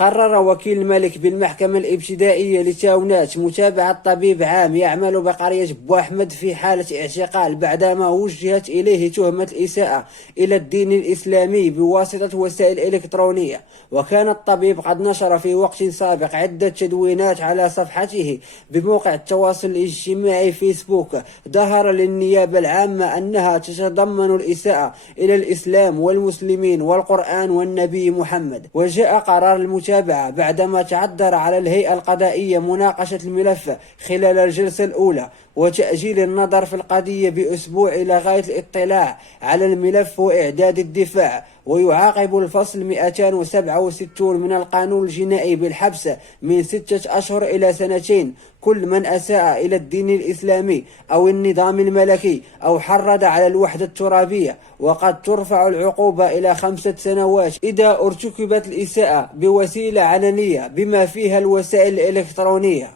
قرر وكيل الملك بالمحكمة الابتدائية لتاونات متابعة طبيب عام يعمل بقرية بوأحمد في حالة اعتقال بعدما وجهت إليه تهمة الإساءة إلى الدين الإسلامي بواسطة وسائل إلكترونية. وكان الطبيب قد نشر في وقت سابق عدة تدوينات على صفحته بموقع التواصل الاجتماعي فيسبوك ظهر للنيابة العامة أنها تتضمن الإساءة إلى الإسلام والمسلمين والقرآن والنبي محمد. وجاء قرار المتابعة بعدما تعذر على الهيئة القضائية مناقشة الملف خلال الجلسة الأولى وتأجيل النظر في القضية بأسبوع إلى غاية الاطلاع على الملف وإعداد الدفاع. ويعاقب الفصل 267 من القانون الجنائي بالحبس من 6 أشهر إلى 2 كل من أساء إلى الدين الإسلامي أو النظام الملكي أو حرض على الوحدة الترابية. وقد ترفع العقوبة إلى 5 سنوات إذا ارتكبت الإساءة بوسيلة علنية بما فيها الوسائل الإلكترونية.